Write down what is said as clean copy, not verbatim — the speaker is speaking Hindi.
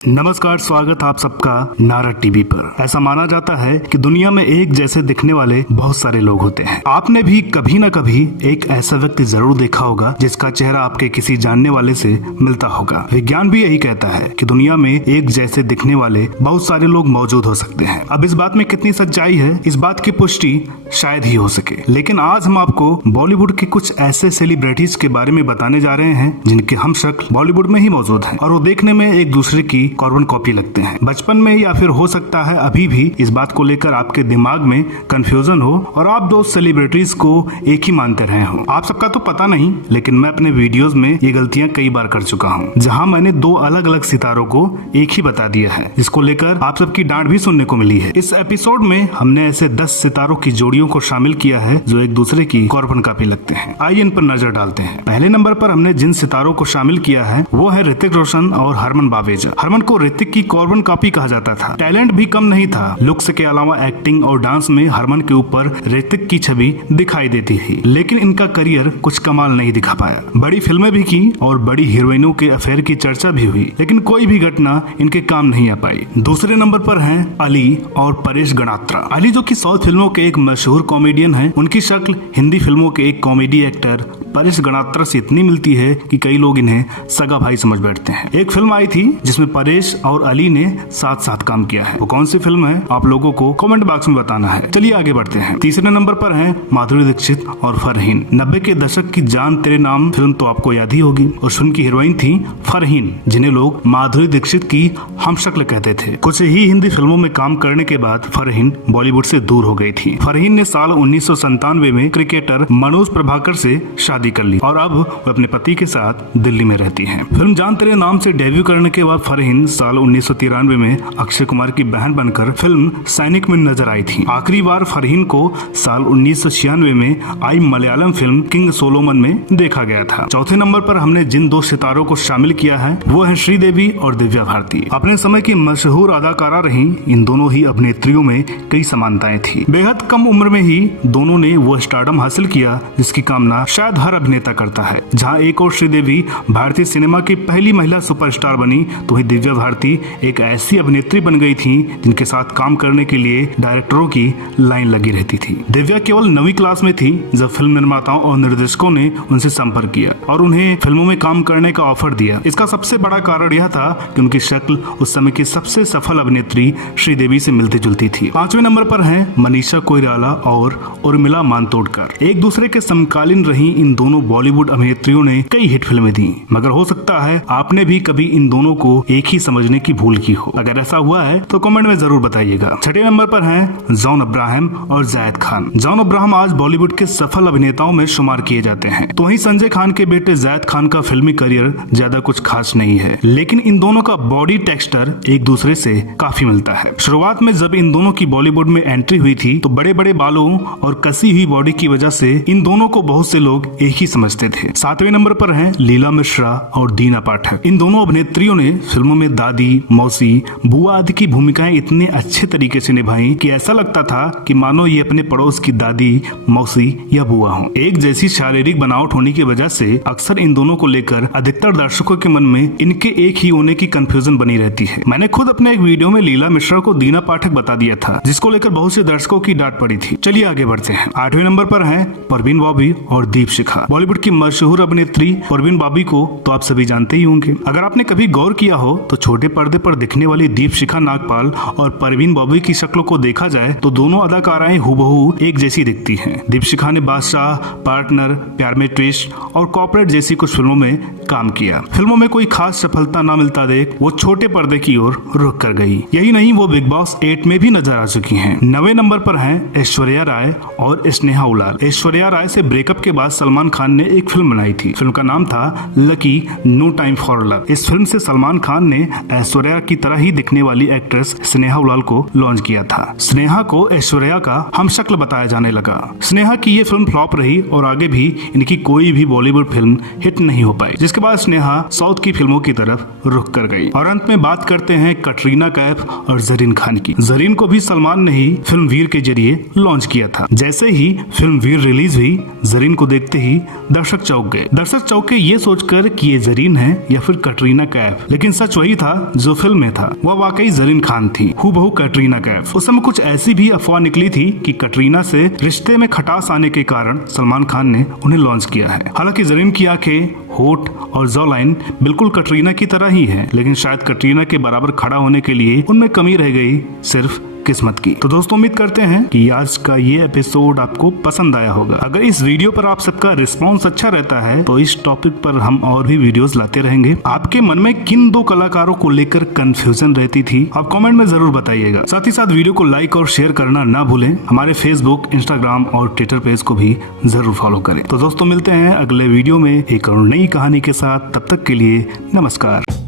नमस्कार, स्वागत आप सबका नारद टीवी पर। ऐसा माना जाता है कि दुनिया में एक जैसे दिखने वाले बहुत सारे लोग होते हैं। आपने भी कभी न कभी एक ऐसा व्यक्ति जरूर देखा होगा जिसका चेहरा आपके किसी जानने वाले से मिलता होगा। विज्ञान भी यही कहता है कि दुनिया में एक जैसे दिखने वाले बहुत सारे लोग मौजूद हो सकते हैं। अब इस बात में कितनी सच्चाई है, इस बात की पुष्टि शायद ही हो सके, लेकिन आज हम आपको बॉलीवुड के कुछ ऐसे सेलिब्रिटीज के बारे में बताने जा रहे हैं जिनके हम शक्ल बॉलीवुड में ही मौजूद हैं और वो देखने में एक दूसरे की कार्बन कॉपी लगते हैं। बचपन में या फिर हो सकता है अभी भी इस बात को लेकर आपके दिमाग में कंफ्यूजन हो और आप दो सेलिब्रिटीज को एक ही मानते रहे हो। आप सबका तो पता नहीं, लेकिन मैं अपने वीडियोस में ये गलतियां कई बार कर चुका हूँ, जहाँ मैंने दो अलग अलग सितारों को एक ही बता दिया है, जिसको लेकर आप सबकी डांट भी सुनने को मिली है। इस एपिसोड में हमने ऐसे 10 सितारों की जोड़ियों को शामिल किया है जो एक दूसरे की कार्बन कॉपी लगते हैं। आइए इन पर नजर डालते हैं। पहले नंबर पर हमने जिन सितारों को शामिल किया है वो है ऋतिक रोशन और हरमन बावेजा। हरमन को ऋतिक की कार्बन कॉपी कहा जाता था। टैलेंट भी कम नहीं था। लुक्स के अलावा एक्टिंग और डांस में हरमन के ऊपर ऋतिक की छवि दिखाई देती थी, लेकिन इनका करियर कुछ कमाल नहीं दिखा पाया। बड़ी फिल्में भी की और बड़ी हीरोइनों के अफेयर की चर्चा भी हुई, लेकिन कोई भी घटना इनके काम नहीं आ पाई। दूसरे नंबर पर हैं अली और परेश गणात्रा। अली जो कि साउथ फिल्मों के एक मशहूर कॉमेडियन हैं, उनकी शक्ल हिंदी फिल्मों के एक कॉमेडी एक्टर परेश गणात्रा से इतनी मिलती है कि कई लोग इन्हें सगा भाई समझ बैठते हैं। एक फिल्म आई थी जिसमें परेश और अली ने साथ साथ काम किया है। वो कौन सी फिल्म है आप लोगों को कमेंट बॉक्स में बताना है। चलिए आगे बढ़ते हैं। तीसरे नंबर पर हैं माधुरी दीक्षित और फरहीन। 90 के दशक की जान तेरे नाम फिल्म तो आपको याद ही होगी। उस फिल्म की हीरोइन थी फरहीन, जिन्हें लोग माधुरी दीक्षित की हमशक्ल कहते थे। कुछ ही हिंदी फिल्मों में काम करने के बाद फरहीन बॉलीवुड से दूर हो गई थी। फरहीन ने साल 1997 में क्रिकेटर मनोज प्रभाकर से शादी कर ली और अब वो अपने पति के साथ दिल्ली में रहती हैं। फिल्म जान तेरे नाम से डेब्यू करने के बाद फरहीन साल 1993 में अक्षय कुमार की बहन बनकर फिल्म सैनिक में नजर आई थी। आखिरी बार फरहीन को साल 1996 में आई मलयालम फिल्म किंग सोलोमन में देखा गया था। चौथे नंबर पर हमने जिन दो सितारों को शामिल किया है वो है श्रीदेवी और दिव्या भारती। अपने समय की मशहूर अदाकारा रही, इन दोनों ही अभिनेत्रियों में कई समानताएं थी। बेहद कम उम्र में ही दोनों ने वो स्टारडम हासिल किया जिसकी कामना शायद हर अभिनेता करता है। जहाँ एक और श्रीदेवी भारतीय सिनेमा की पहली महिला सुपरस्टार बनी, तो वही दिव्या भारती एक ऐसी अभिनेत्री बन गई थी जिनके साथ काम करने के लिए डायरेक्टरों की लाइन लगी रहती थी। दिव्या केवल 9वीं क्लास में थी जब फिल्म निर्माताओं और निर्देशकों ने उनसे संपर्क किया और उन्हें फिल्मों में काम करने का ऑफर दिया। इसका सबसे बड़ा कारण यह था कि उनकी शक्ल उस समय की सबसे सफल अभिनेत्री श्रीदेवी से मिलती जुलती थी। 5वें नंबर पर है मनीषा कोइराला और उर्मिला मातोंडकर। एक दूसरे के समकालीन रही इन दोनों बॉलीवुड अभिनेत्रियों ने कई हिट फिल्में दी, मगर हो सकता है आपने भी कभी इन दोनों को एक ही समझने की भूल की हो। अगर ऐसा हुआ है तो कमेंट में जरूर बताइएगा। 6ठे नंबर पर हैं जॉन अब्राहम और जायद खान। जॉन अब्राहम आज बॉलीवुड के सफल अभिनेताओं में शुमार किए जाते हैं, तो वहीं संजय खान के बेटे जायद खान का फिल्मी करियर ज्यादा कुछ खास नहीं है, लेकिन इन दोनों का बॉडी टेक्सचर एक दूसरे से काफी मिलता है। शुरुआत में जब इन दोनों की बॉलीवुड में एंट्री हुई थी तो बड़े बड़े बालों और कसी हुई बॉडी की वजह से इन दोनों को बहुत से लोग एक ही समझते थे। 7वें नंबर पर हैं लीला मिश्रा और दीना पाठक। इन दोनों अभिनेत्रियों ने फिल्मों में दादी, मौसी, बुआ आदि की भूमिकाएं इतने अच्छे तरीके से निभाई कि ऐसा लगता था कि मानो ये अपने पड़ोस की दादी, मौसी या बुआ हो। एक जैसी शारीरिक बनावट होने की वजह से अक्सर इन दोनों को लेकर अधिकतर दर्शकों के मन में इनके एक ही होने की कंफ्यूजन बनी रहती है। मैंने खुद अपने एक वीडियो में लीला मिश्रा को दीना पाठक बता दिया था, जिसको लेकर बहुत से दर्शकों की डांट पड़ी थी। चलिए आगे बढ़ते हैं। 8वें नंबर पर हैं परवीन बॉबी और दीपशिखा। बॉलीवुड की मशहूर अभिनेत्री परवीन बॉबी को तो आप सभी जानते ही होंगे। अगर आपने कभी गौर किया हो तो छोटे पर्दे पर दिखने वाली दीपशिखा नागपाल और परवीन बॉबी की शक्लों को देखा जाए तो दोनों अदाकाराएं हुबहू एक जैसी दिखती हैं। दीपशिखा ने बादशाह, पार्टनर, प्यार में ट्विस्ट और कॉर्पोरेट जैसी कुछ फिल्मों में काम किया। फिल्मों में कोई खास सफलता न मिलता देख वो छोटे पर्दे की ओर रुख कर गई। यही नहीं, वो बिग बॉस 8 में भी नजर आ चुकी हैं। 9वें नंबर पर हैं ऐश्वर्या राय और स्नेहा उलाल। ऐश्वर्या राय से ब्रेकअप के बाद सलमान खान ने एक फिल्म बनाई थी। फिल्म का नाम था lucky no time for love. इस फिल्म से सलमान खान ने ऐश्वर्या की तरह ही दिखने वाली एक्ट्रेस स्नेहा उलाल को लॉन्च किया था। स्नेहा को ऐश्वर्या का हमशक्ल बताया जाने लगा। स्नेहा की ये फिल्म फ्लॉप रही और आगे भी इनकी कोई भी बॉलीवुड फिल्म हिट नहीं हो पाई, जिसके बाद स्नेहा साउथ की फिल्मों की तरफ रुख कर गई। और अंत में बात करते हैं कटरीना कैफ और जरीन खान की। जरीन को भी सलमान ने ही फिल्म वीर के जरिए लॉन्च किया था। जैसे ही फिल्म वीर रिलीज हुई, जरीन को देखते ही दर्शक चौंक गए। दर्शक चौंके ये सोचकर कि ये जरीन है या फिर कटरीना कैफ, लेकिन सच वही था जो फिल्म में था। वह वाकई जरीन खान थी, हूबहू कटरीना कैफ। उस समय कुछ ऐसी भी अफवाह निकली थी कि कटरीना से रिश्ते में खटास आने के कारण सलमान खान ने उन्हें लॉन्च किया है। हालांकि जरीन की आंखें, होठ और जॉ लाइन बिल्कुल कटरीना की तरह ही है, लेकिन शायद कटरीना के बराबर खड़ा होने के लिए उनमें कमी रह गई सिर्फ किस्मत की। तो दोस्तों उम्मीद करते हैं कि आज का ये एपिसोड आपको पसंद आया होगा। अगर इस वीडियो पर आप सबका रिस्पांस अच्छा रहता है तो इस टॉपिक पर हम और भी वीडियोस लाते रहेंगे। आपके मन में किन दो कलाकारों को लेकर कंफ्यूजन रहती थी, आप कमेंट में जरूर बताइएगा। साथ ही साथ वीडियो को लाइक और शेयर करना ना भूलें। हमारे फेसबुक, इंस्टाग्राम और ट्विटर पेज को भी जरूर फॉलो करें। तो दोस्तों मिलते हैं अगले वीडियो में एक और नई कहानी के साथ। तब तक के लिए नमस्कार।